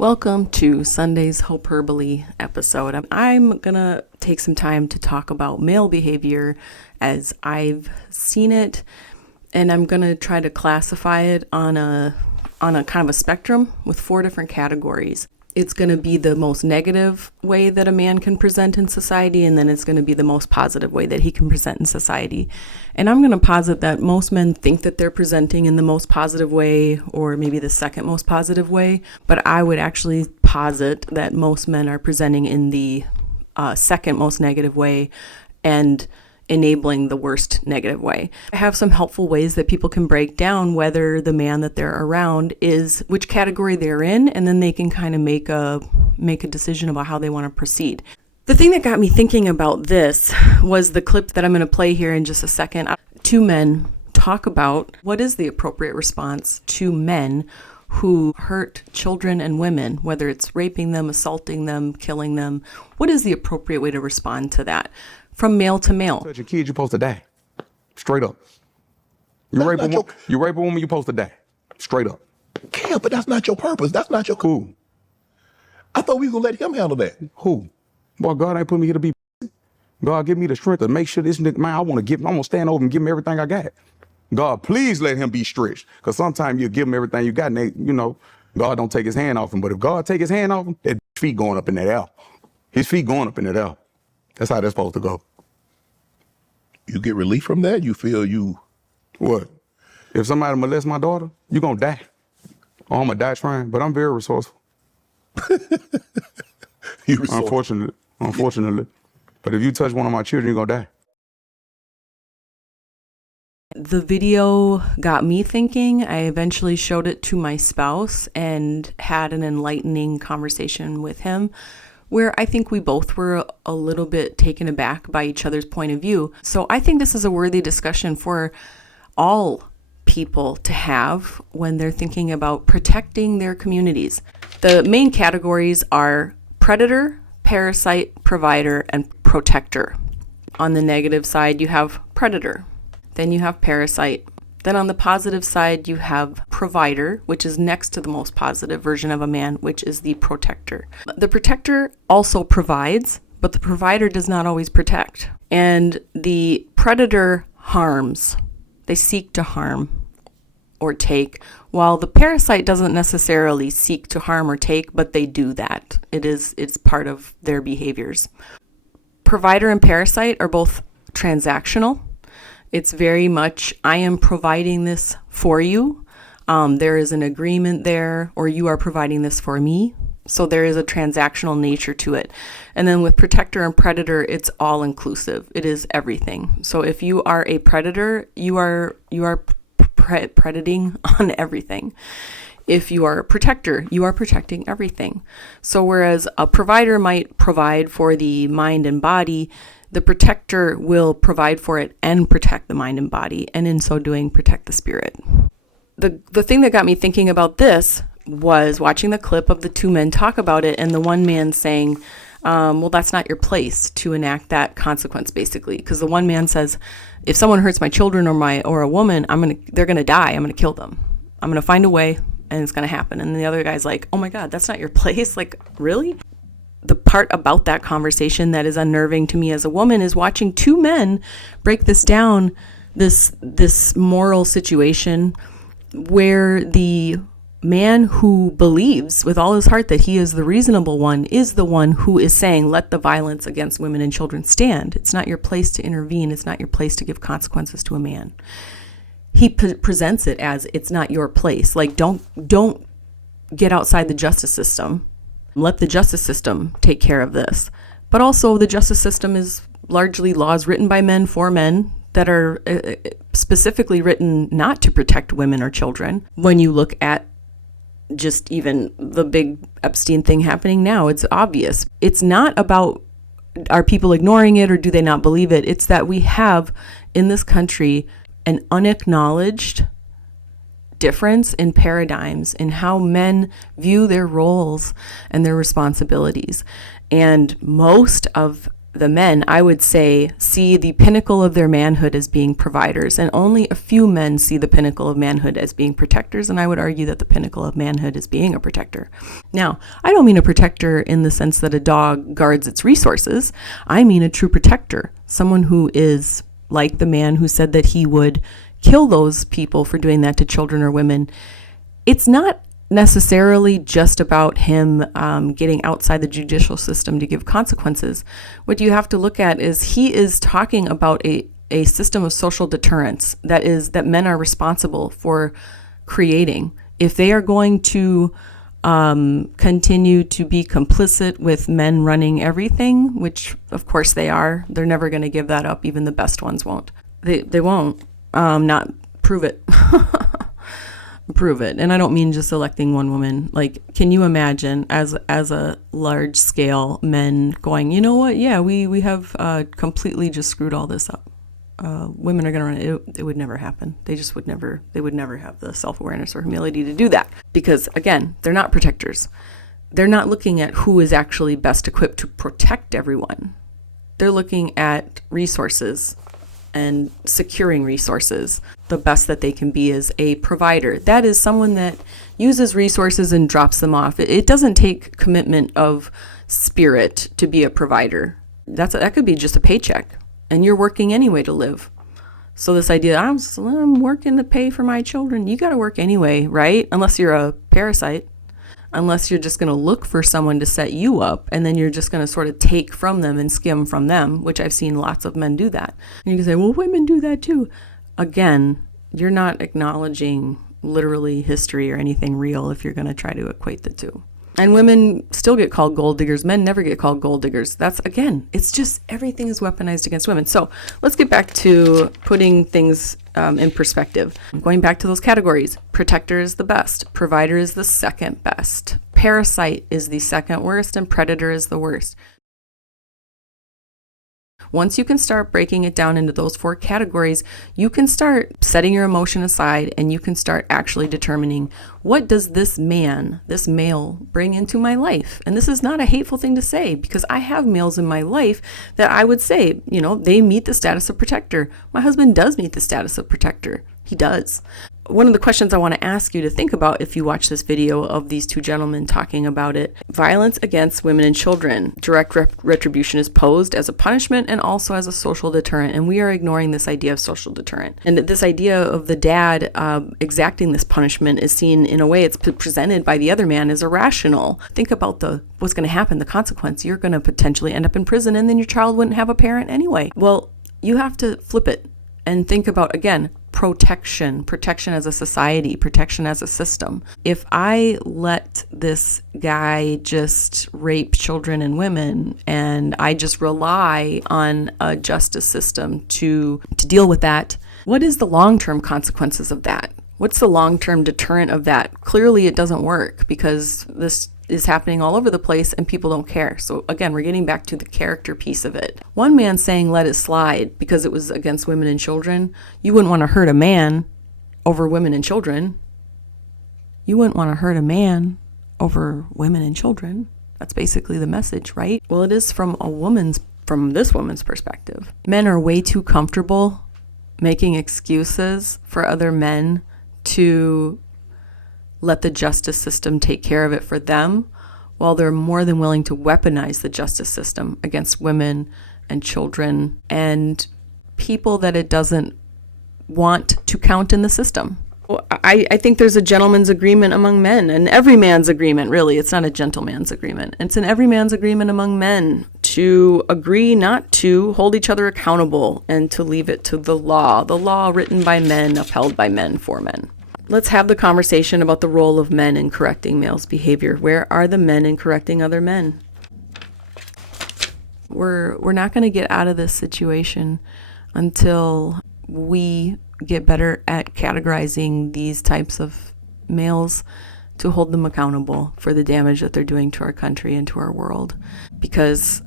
Welcome to Sunday's Hyperbole episode. I'm gonna take some time to talk about male behavior as I've seen it, and I'm gonna try to classify it on a kind of a spectrum with 4 different categories. It's going to be the most negative way that a man can present in society, and then it's going to be the most positive way that he can present in society. And I'm going to posit that most men think that they're presenting in the most positive way, or maybe the second most positive way, but I would actually posit that most men are presenting in the second most negative way and enabling the worst negative way. I have some helpful ways that people can break down whether the man that they're around is which category they're in, and then they can kind of make a decision about how they want to proceed. The thing that got me thinking about this was the clip that I'm going to play here in just a second. 2 men talk about what is the appropriate response to men who hurt children and women, whether it's raping them, assaulting them, killing them. What is the appropriate way to respond to that? From male to male. Touch a kid, you're supposed to die. Straight up. You rape a woman, you're supposed to die. Straight up. Yeah, but that's not your purpose. That's not your Who? I thought we were going to let him handle that. Who? Boy, God ain't put me here to be. God, give me the strength to make sure this nigga, man, I'm going to stand over and give him everything I got. God, please let him be stretched. Because sometimes you give him everything you got and they, God don't take his hand off him. But if God take his hand off him, that feet going up in that air. His feet going up in that air. That's how that's supposed to go. You get relief from that? You feel you... What? If somebody molests my daughter, you going to die. Or I'm going to die trying. But I'm very resourceful. Unfortunately. But if you touch one of my children, you're going to die. The video got me thinking. I eventually showed it to my spouse and had an enlightening conversation with him, where I think we both were a little bit taken aback by each other's point of view. So I think this is a worthy discussion for all people to have when they're thinking about protecting their communities. The main categories are predator, parasite, provider, and protector. On the negative side, you have predator. Then you have parasite. Then on the positive side, you have provider, which is next to the most positive version of a man, which is the protector. The protector also provides, but the provider does not always protect. And the predator harms. They seek to harm or take, while the parasite doesn't necessarily seek to harm or take, but they do that. It's part of their behaviors. Provider and parasite are both transactional. It's very much, I am providing this for you. There is an agreement there, or you are providing this for me. So there is a transactional nature to it. And then with protector and predator, it's all inclusive. It is everything. So if you are a predator, you are predating on everything. If you are a protector, you are protecting everything. So whereas a provider might provide for the mind and body, the protector will provide for it and protect the mind and body, and in so doing, protect the spirit. The thing that got me thinking about this was watching the clip of the 2 men talk about it, and the one man saying, well, that's not your place to enact that consequence, basically. Because the one man says, if someone hurts my children or a woman, they're gonna die. I'm gonna kill them. I'm gonna find a way, and it's gonna happen. And the other guy's like, oh my God, that's not your place. Like, really? The part about that conversation that is unnerving to me as a woman is watching 2 men break this down, this moral situation where the man who believes with all his heart that he is the reasonable one is the one who is saying, let the violence against women and children stand. It's not your place to intervene. It's not your place to give consequences to a man. He presents it as it's not your place. Like, don't get outside the justice system. Let the justice system take care of this. But also the justice system is largely laws written by men for men that are specifically written not to protect women or children. When you look at just even the big Epstein thing happening now, it's obvious. It's not about are people ignoring it or do they not believe it? It's that we have in this country an unacknowledged difference in paradigms in how men view their roles and their responsibilities. And most of the men, I would say, see the pinnacle of their manhood as being providers, and only a few men see the pinnacle of manhood as being protectors, and I would argue that the pinnacle of manhood is being a protector. Now, I don't mean a protector in the sense that a dog guards its resources. I mean a true protector, someone who is like the man who said that he would kill those people for doing that to children or women. It's not necessarily just about him getting outside the judicial system to give consequences. What you have to look at is he is talking about a system of social deterrence that men are responsible for creating. If they are going to continue to be complicit with men running everything, which of course they are, they're never going to give that up. Even the best ones won't. They won't. Not prove it. Prove it. And I don't mean just electing one woman. Like, can you imagine as a large scale men going, you know what? Yeah, we have completely just screwed all this up. Women are going to run it. It would never happen. They would never have the self-awareness or humility to do that, because again, they're not protectors. They're not looking at who is actually best equipped to protect everyone. They're looking at resources and securing resources. The best that they can be is a provider. That is someone that uses resources and drops them off. It doesn't take commitment of spirit to be a provider. That could be just a paycheck, and you're working anyway to live. So this idea, I'm working to pay for my children. You got to work anyway, right? Unless you're a parasite. Unless you're just going to look for someone to set you up, and then you're just going to sort of take from them and skim from them, which I've seen lots of men do that. And you can say, well, women do that too. Again, you're not acknowledging literally history or anything real if you're going to try to equate the two. And women still get called gold diggers. Men never get called gold diggers. That's, again, it's just everything is weaponized against women. So let's get back to putting things in perspective. Going back to those categories, protector is the best. Provider is the second best. Parasite is the second worst, and predator is the worst. Once you can start breaking it down into those 4 categories, you can start setting your emotion aside, and you can start actually determining, what does this male, bring into my life? And this is not a hateful thing to say, because I have males in my life that I would say, they meet the status of protector. My husband does meet the status of protector. He does. One of the questions I want to ask you to think about if you watch this video of these 2 gentlemen talking about it: violence against women and children. Direct retribution is posed as a punishment and also as a social deterrent, and we are ignoring this idea of social deterrent. And this idea of the dad exacting this punishment is seen in a way it's presented by the other man as irrational. Think about what's going to happen, the consequence. You're going to potentially end up in prison, and then your child wouldn't have a parent anyway. Well, you have to flip it and think about, again, protection as a society, protection as a system. If I let this guy just rape children and women, and I just rely on a justice system to deal with that, what is the long-term consequences of that? What's the long-term deterrent of that? Clearly it doesn't work, because this is happening all over the place and people don't care. So again, we're getting back to the character piece of it. One man saying let it slide because it was against women and children. You wouldn't want to hurt a man over women and children. You wouldn't want to hurt a man over women and children. That's basically the message, right? Well, it is from this woman's perspective. Men are way too comfortable making excuses for other men to let the justice system take care of it for them, while they're more than willing to weaponize the justice system against women and children and people that it doesn't want to count in the system. Well, I think there's a gentleman's agreement among men, and every man's agreement, really. It's not a gentleman's agreement. It's an every man's agreement among men to agree not to hold each other accountable and to leave it to the law written by men, upheld by men, for men. Let's have the conversation about the role of men in correcting males' behavior. Where are the men in correcting other men? We're not going to get out of this situation until we get better at categorizing these types of males to hold them accountable for the damage that they're doing to our country and to our world. Because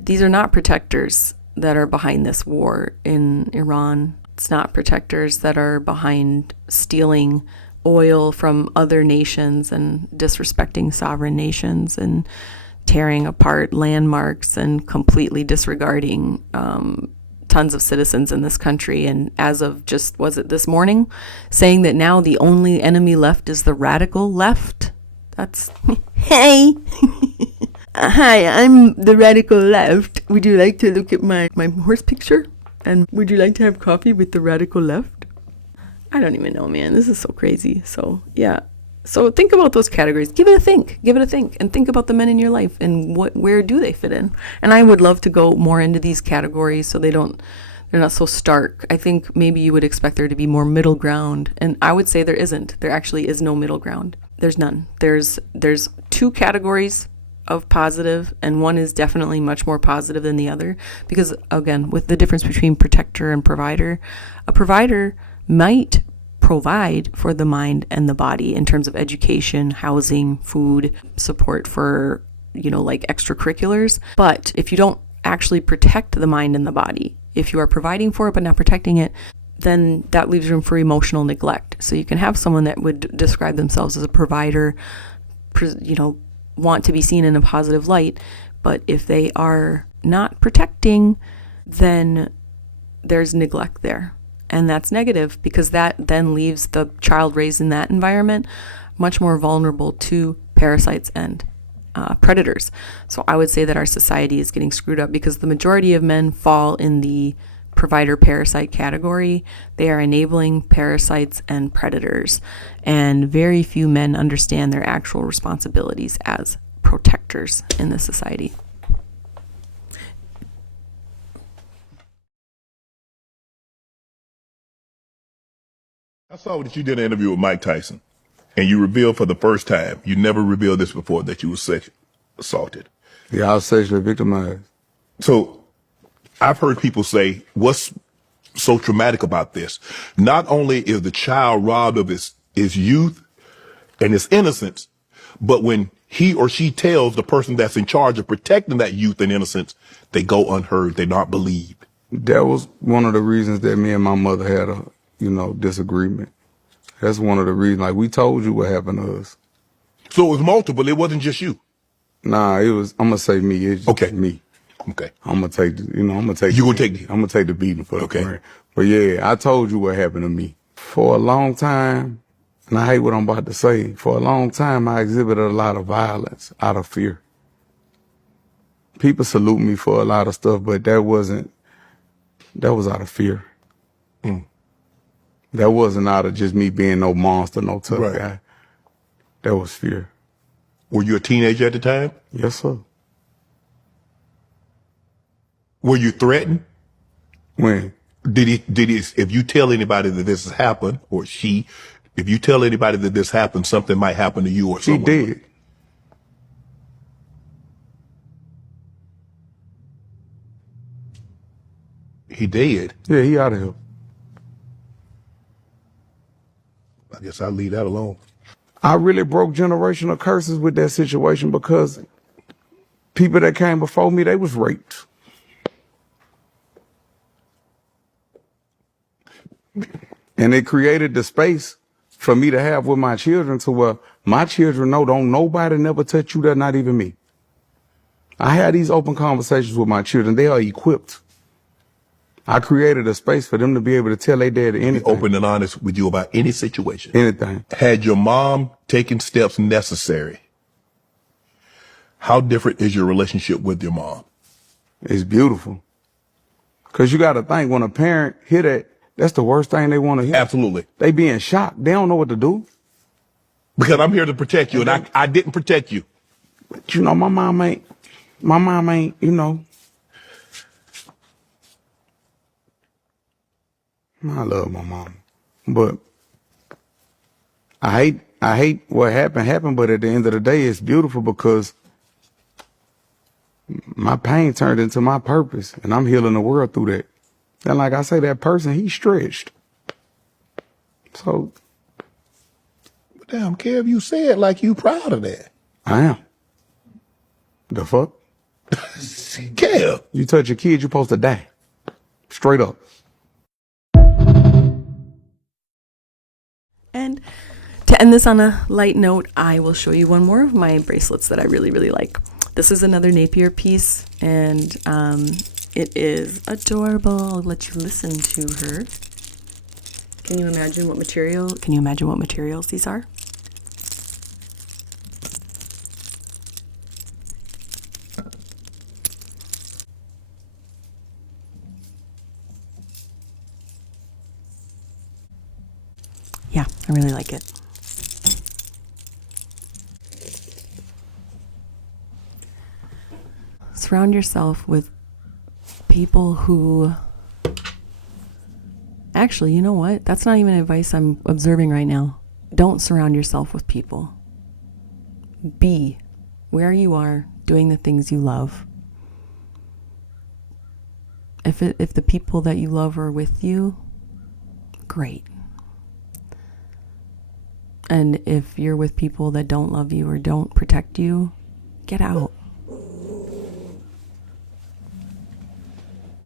these are not protectors that are behind this war in Iran. It's not protectors that are behind stealing oil from other nations and disrespecting sovereign nations and tearing apart landmarks and completely disregarding tons of citizens in this country. And as of just, was it this morning, saying that now the only enemy left is the radical left. That's, hey, hi, I'm the radical left. Would you like to look at my horse picture? And would you like to have coffee with the radical left? I don't even know, man. This is so crazy. So, yeah. So think about those categories. Give it a think. And think about the men in your life and where do they fit in. And I would love to go more into these categories so they're not so stark. I think maybe you would expect there to be more middle ground. And I would say there isn't. There actually is no middle ground. There's none. There's 2 categories of positive, and one is definitely much more positive than the other. Because again, with the difference between protector and provider, a provider might provide for the mind and the body in terms of education, housing, food, support for, like extracurriculars. But if you don't actually protect the mind and the body, if you are providing for it but not protecting it, then that leaves room for emotional neglect. So you can have someone that would describe themselves as a provider, want to be seen in a positive light, but if they are not protecting, then there's neglect there. And that's negative, because that then leaves the child raised in that environment much more vulnerable to parasites and predators. So I would say that our society is getting screwed up because the majority of men fall in the provider parasite category. They are enabling parasites and predators, and very few men understand their actual responsibilities as protectors in this society. I saw that you did an interview with Mike Tyson, and you revealed for the first time, you never revealed this before, that you were sexually assaulted. Yeah, I was sexually victimized. So I've heard people say, what's so traumatic about this? Not only is the child robbed of his youth and his innocence, but when he or she tells the person that's in charge of protecting that youth and innocence, they go unheard. They're not believed. That was one of the reasons that me and my mother had a, disagreement. That's one of the reasons. Like, we told you what happened to us. So it was multiple. It wasn't just you. Nah, it was, I'm going to say me. It's just me. Okay. I'm going to take, I'm going to take, you going to take, I'm going to take the beating for the okay. brand. But yeah, I told you what happened to me. For a long time, and I hate what I'm about to say, for a long time, I exhibited a lot of violence out of fear. People salute me for a lot of stuff, but that was out of fear. Mm. That wasn't out of just me being no monster, no tough guy. That was fear. Were you a teenager at the time? Yes, sir. Were you threatened? When? Did he, if you tell anybody that this has happened, or if you tell anybody that this happened, something might happen to you or someone? He did. He did? Yeah, he out of here. I guess I'll leave that alone. I really broke generational curses with that situation because people that came before me, they was raped. And it created the space for me to have with my children to where my children know don't nobody never touch you, that not even me. I had these open conversations with my children. They are equipped. I created a space for them to be able to tell their dad anything. Be open and honest with you about any situation. Anything. Had your mom taken steps necessary, how different is your relationship with your mom? It's beautiful. Because you got to think, when a parent hear that, that's the worst thing they want to hear. Absolutely. They be in shock. They don't know what to do. Because I'm here to protect you, and I didn't protect you. But my mom ain't, I love my mom. But I hate what happened, but at the end of the day, it's beautiful because my pain turned into my purpose, and I'm healing the world through that. And like I say, that person, he's stretched. So. Damn, Kev, you said like you proud of that. I am. The fuck? Kev. You touch your kid, you're supposed to die. Straight up. And to end this on a light note, I will show you one more of my bracelets that I really, really like. This is another Napier piece, and it is adorable. I'll let you listen to her. Can you imagine what materials these are? Yeah, I really like it. Surround yourself with people who... Actually, you know what? That's not even advice I'm observing right now. Don't surround yourself with people. Be where you are, doing the things you love. If the people that you love are with you, great. And if you're with people that don't love you or don't protect you, get out.